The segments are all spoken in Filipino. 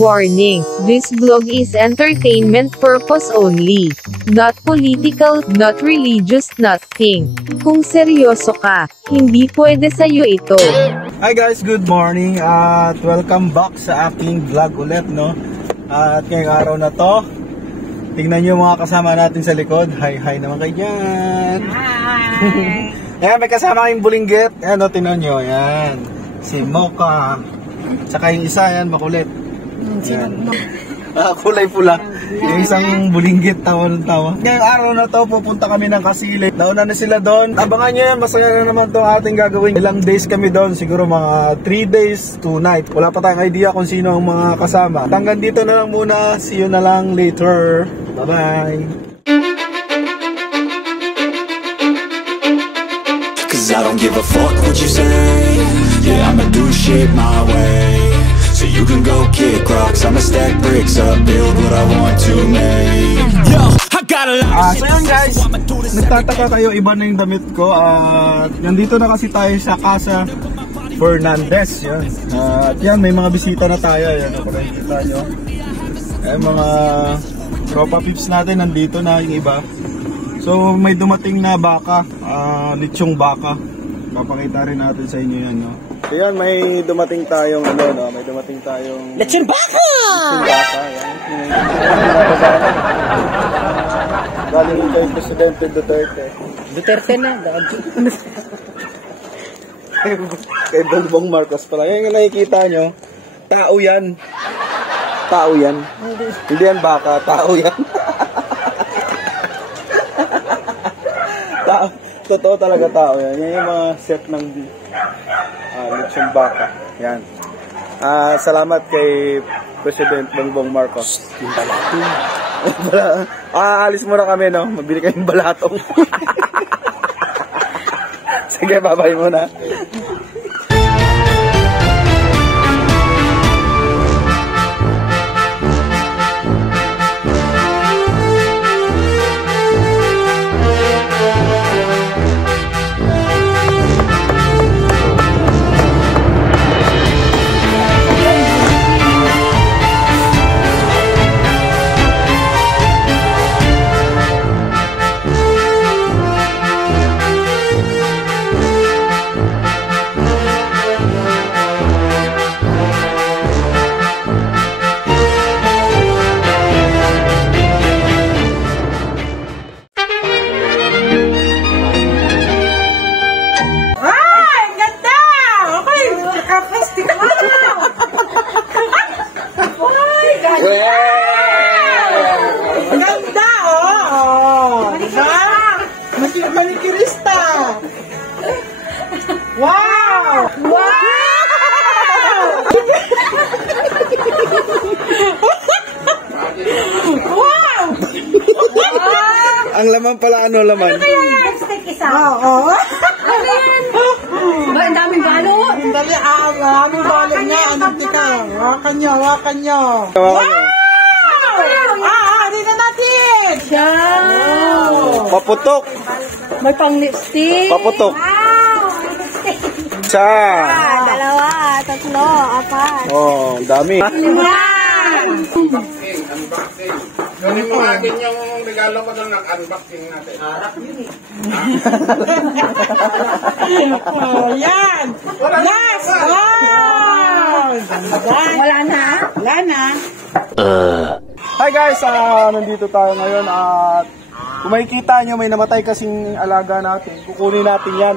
Warning: this vlog is entertainment purpose only. Not political, not religious, nothing. Kung seryoso ka, hindi pwede sa'yo ito. Hi guys, good morning at welcome back sa aking vlog ulit, no? At ngayong araw na to, tingnan nyo mga kasama natin sa likod. Hi naman kayo dyan. Hi! Ayan, may kasama kayong bulinggit. Ayan, no, tingnan nyo. Ayan, si Mocha. Tsaka yung isa, ayan, makulit. Ayan. Kulay pula. Yung isang bulinggit, tawa ng tawa. Ngayong araw na to, pupunta kami ng Kasili. Nauna na sila doon. Abangan nyo yan, masaya na naman itong ating gagawin. Ilang days kami doon, siguro mga 3 days, 2 nights. Wala pa tayong idea kung sino ang mga kasama. Hanggang dito na lang muna. See you na lang later. Bye-bye. Cause I don't give a fuck what you say. Yeah, I'ma do shit my way. So you can go kick rocks, I'ma stack bricks up, build what I want to make. Yo, I got a lot. So yun guys, nagtataka kayo, iba na yung damit ko. At nandito na kasi tayo sa Casa Fernandez. Yan. At yan, may mga bisita na tayo. Yan, kung nakikita nyo. Mga tropa pips natin nandito na yung iba. So may dumating na baka, lechong baka. Papakita rin natin sa inyo yan, no? So yan, may dumating tayong no? May dumating tayong lechong baka! Lechong baka, yan. Galing kay Presidente Duterte. Duterte na, kay Bongbong Marcos pala. Yan yung nakikita nyo, tao yan. Tao yan. Hindi yan baka, tao yan. Tao. Totoo talaga tao yan. Yan yung mga set ng lechong baka. Yan. Salamat kay President Bongbong Marcos. Aalis muna kami, no? Mabili kayong balatong. Sige, bye-bye muna. Manikirista! Wow! Wow! Wow! Ang laman pala, ano laman? Ano kaya yan? Steak isa? Oo. Ano yan? Ba, ang daming balo? Dali, aming balo niya. Anong tika? Wakan nyo. Wow! Dito natin! Wow! Paputok! May pang lipstick. Paputok! Wow! Cha! Dalawa, tatlo, apat. Oh, dami. Gawin mo akin yung regalo ko doon, nag-unboxing natin. Harap yun eh. Oh, yan! Yes! Wow! Wala na? Wala na. Hi guys, nandito tayo ngayon at kung makikita nyo, may namatay kasing alaga natin. Kukunin natin yan.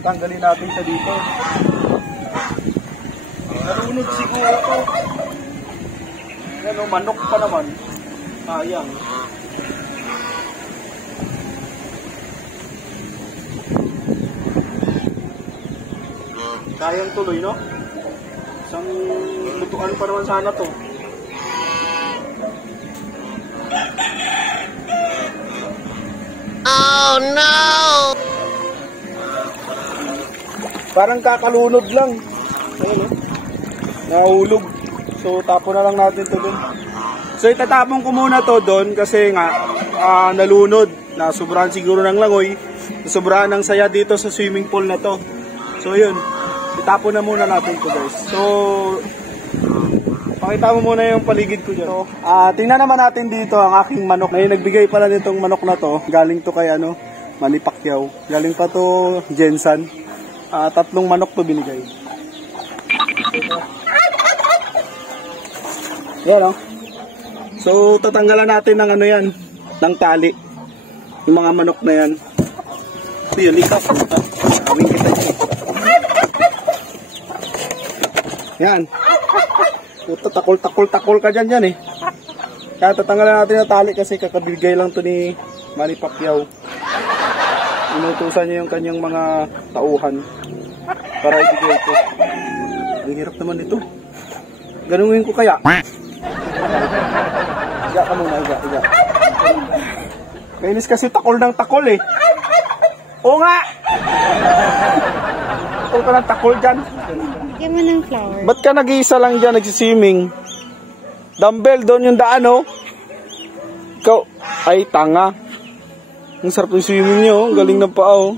Tatanggalin natin siya dito. Nalunod siguro ito. Ano, manok pa naman. Sayang. Sayang tuloy, no? Isang lutuan pa naman sana to. Oh no! Parang kakalunod lang. Ayun, nahulog. So, tapon na lang natin to dun. So, itatapon ko muna to dun kasi nga, nalunod. Nasubrahan siguro ng langoy. Nasubrahan ng saya dito sa swimming pool na to. So, yun. Itapon na muna natin to, guys. So, pakita mo muna yung paligid ko dyan. So, tingnan naman natin dito ang aking manok. May nagbigay pala nitong manok na to. Galing to kay Manny Pacquiao. Galing pa to Jensen. 3 manok to binigay. Yan o. So, tatanggalan natin ng yan. Ng tali. Yung mga manok na yan. Yan, likas. Kawin kita dyan. Yan. Puta, takol ka dyan eh. Kaya tatanggalan natin ng tali kasi kakabigay lang to ni Manny Pacquiao. Inutusan niya yung kanyang mga tauhan para ibigay ito. Ang hirap naman ito. Ganunin ko kaya. Higa ka muna, higa. Kainis kasi takol ng takol eh. Oo nga! Takol ka ng takol dyan. Bigyan mo ng flower. Ba't ka nag-iisa lang dyan nagsiswimming? Dumbbell, doon yung daan oh. Ikaw, ay tanga. Ang sarap ng swimming niyo, oh. Galing na pa oh.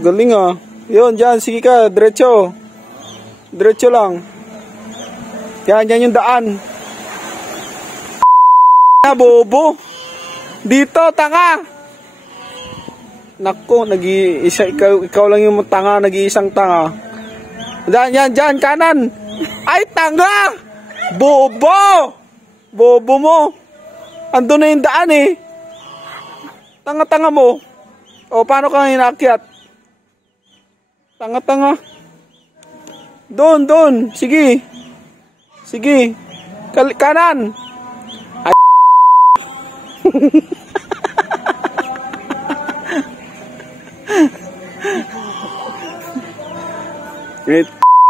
Galing ah. Yun, dyan, sige ka, diretso. Diretso lang. Yan yung daan. Na bobo. Dito, tanga. Nako, nag-iisa, ikaw lang yung tanga, nag-iisang tanga. Dyan, kanan. Ay, tanga. Bobo. Bobo mo. Ando na yung daan eh. Tanga-tanga mo. O, paano ka inakyat? Tanga-tanga. Doon. Sige. Kanan. Ay.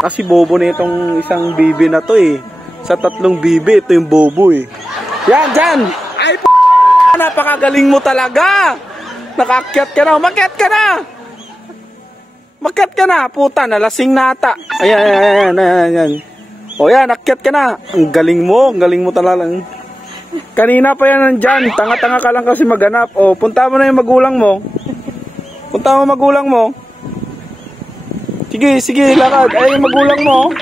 Kasi bobo na itong isang bibi na to eh. Sa 3 bibi, ito yung bobo eh. Yan, dyan. Ay, napakagaling mo talaga. Nakakyat ka na. Makyat ka na. Puta, nalasing nata. Ayan. O yan, nakyat ka na. Ang galing mo talaga. Kanina pa yan nandyan. Tanga-tanga ka lang kasi maghanap. O, punta mo na yung magulang mo. Sige, lakad. Ay, yung magulang mo.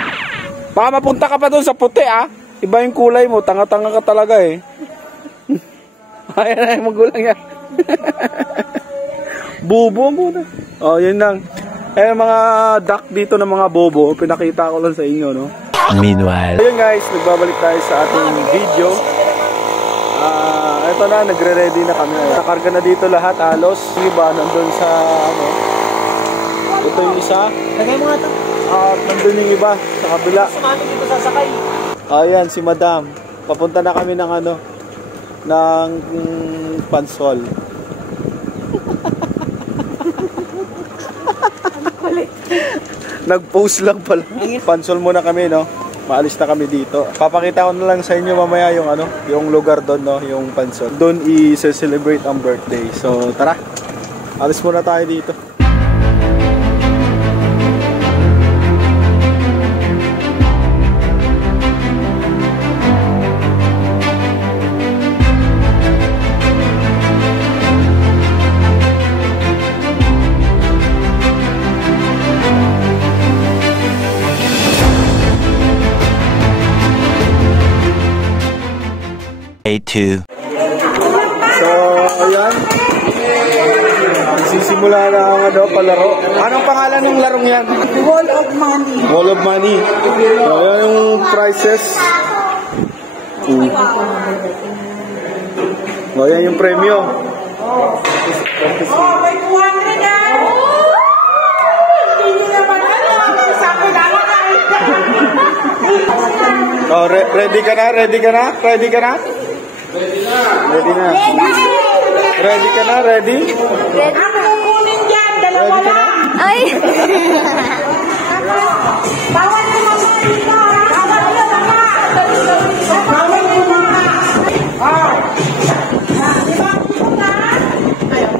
Baka mapunta ka pa doon sa puti ah. Iba yung kulay mo, tanga-tanga ka talaga eh. Ayan, magulang yan. Bobo muna. Oh, yun lang. Eh, mga duck dito ng mga bobo, pinakita ko lang sa inyo, no? Meanwhile. Ayun guys, nagbabalik tayo sa ating video. Ito na, nagre-ready na kami. Nakarga na dito lahat, halos. Yung iba, nandun sa, ito yung isa. Lagay mo nga ito. At nandun yung iba, sa kabila. Sumali dito sasakay. Ayan, si Madam. Papunta na kami ng ng pansol. Nag-post lang pala. Pansol muna kami, no? Maalis na kami dito. Papakita ko na lang sa inyo mamaya yung yung lugar doon, no? Yung pansol. Doon i-celebrate ang birthday. So, tara. Alis muna tayo dito. A2. So, ayan. Magsisimula na ang palaro. Anong pangalan ng larong yan? Wall of money. Wall of money. So, ayan yung prizes. So, ayan yung premyo. May 200 na. Hindi naman sa akin lang. Oh, ready ka na? Ready ka na? Ready ka na? Ready na. Ready ka na? Ready? Ang kukunin dyan, dalawa Ready ka na? lang. Ay! Bawal kumama dito, ha? Bawal kumama. Bawal kumama. Oh. Di ba pupunta? Ayaw.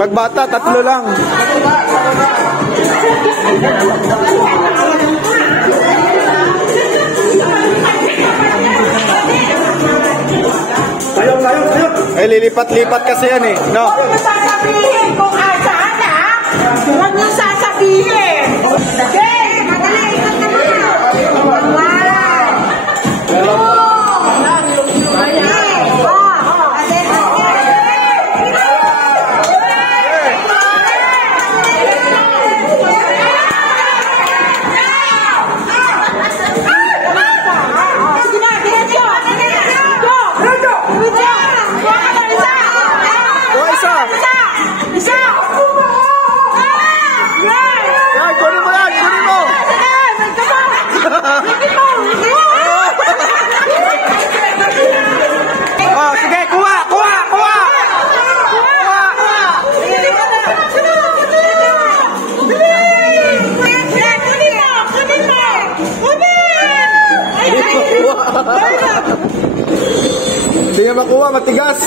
Pagbata, 3 lang. Ay, lilipat-lipat kasi yan eh. No? Huwag mo sasabihin kung asaan ha. Huwag mo sasabihin. Okay, madali. Hindi niya makuha, matigas.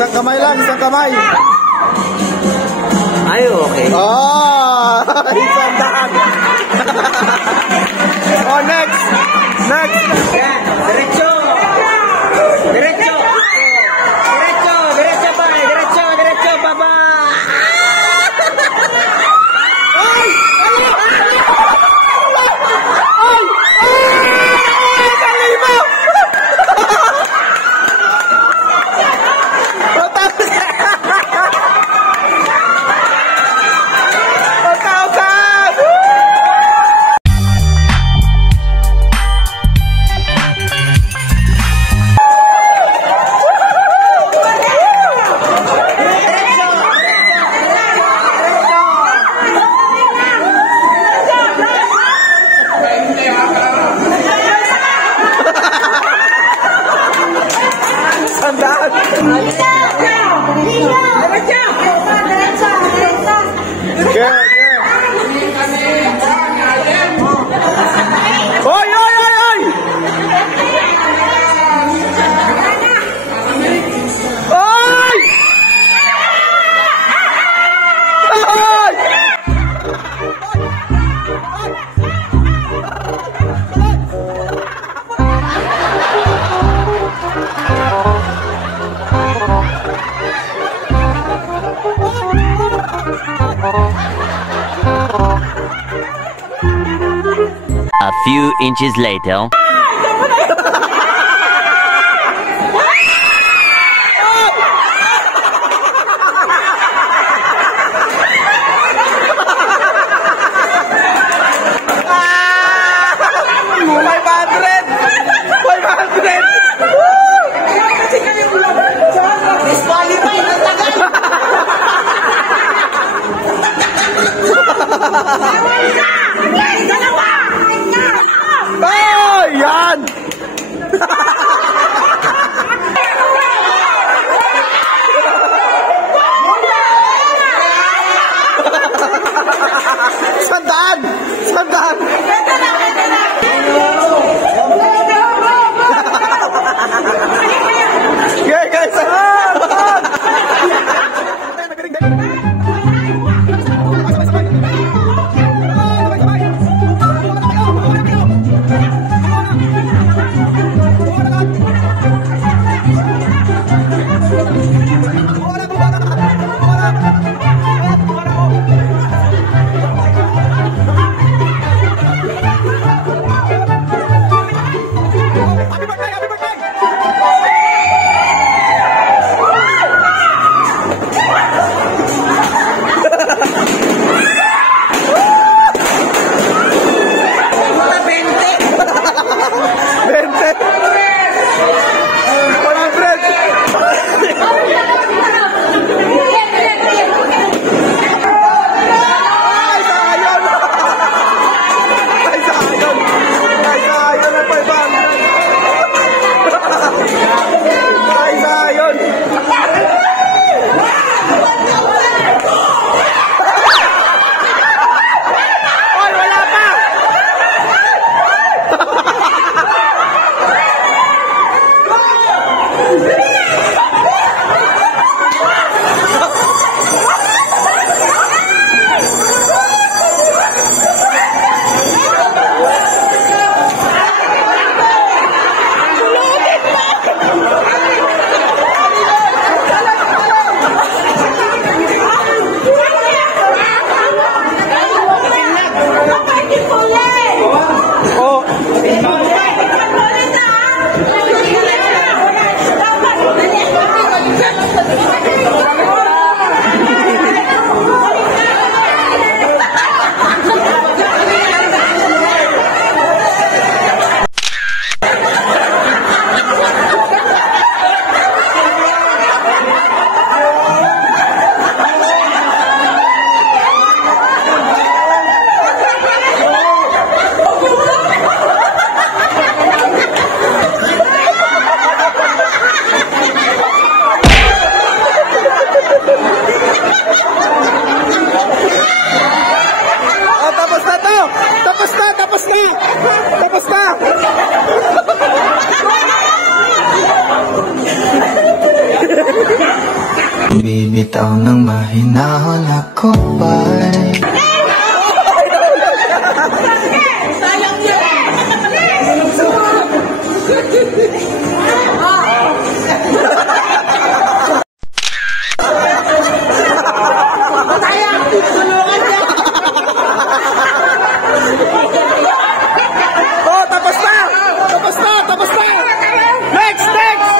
Isang kamay lang, isang kamay. Ay, okay. Oh, isang daan. Oh, next. Next. Yan, diretso. Diretso. Diretso, diretso pa. Diretso, diretso pa ba? A few inches later. Oh, yan! Sandaan! Sandaan! Okay, guys! na! Tapos na! Bibitaw ng mahinahon ako ba'y Oh, tapos na! Tapos na! Tapos na! Next! Next!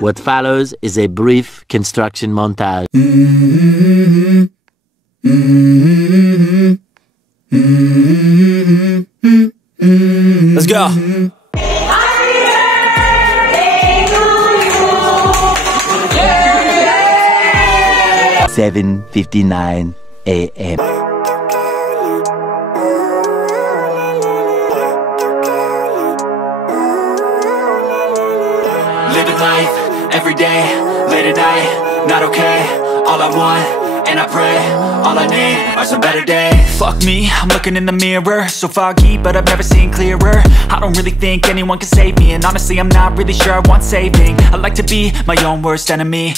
What follows is a brief construction montage. Let's go. 7:59 a.m. Living life, every day, late at night, not okay. All I want, and I pray, all I need are some better days. Fuck me, I'm looking in the mirror, so foggy, but I've never seen clearer. I don't really think anyone can save me, and honestly I'm not really sure I want saving. I like to be my own worst enemy.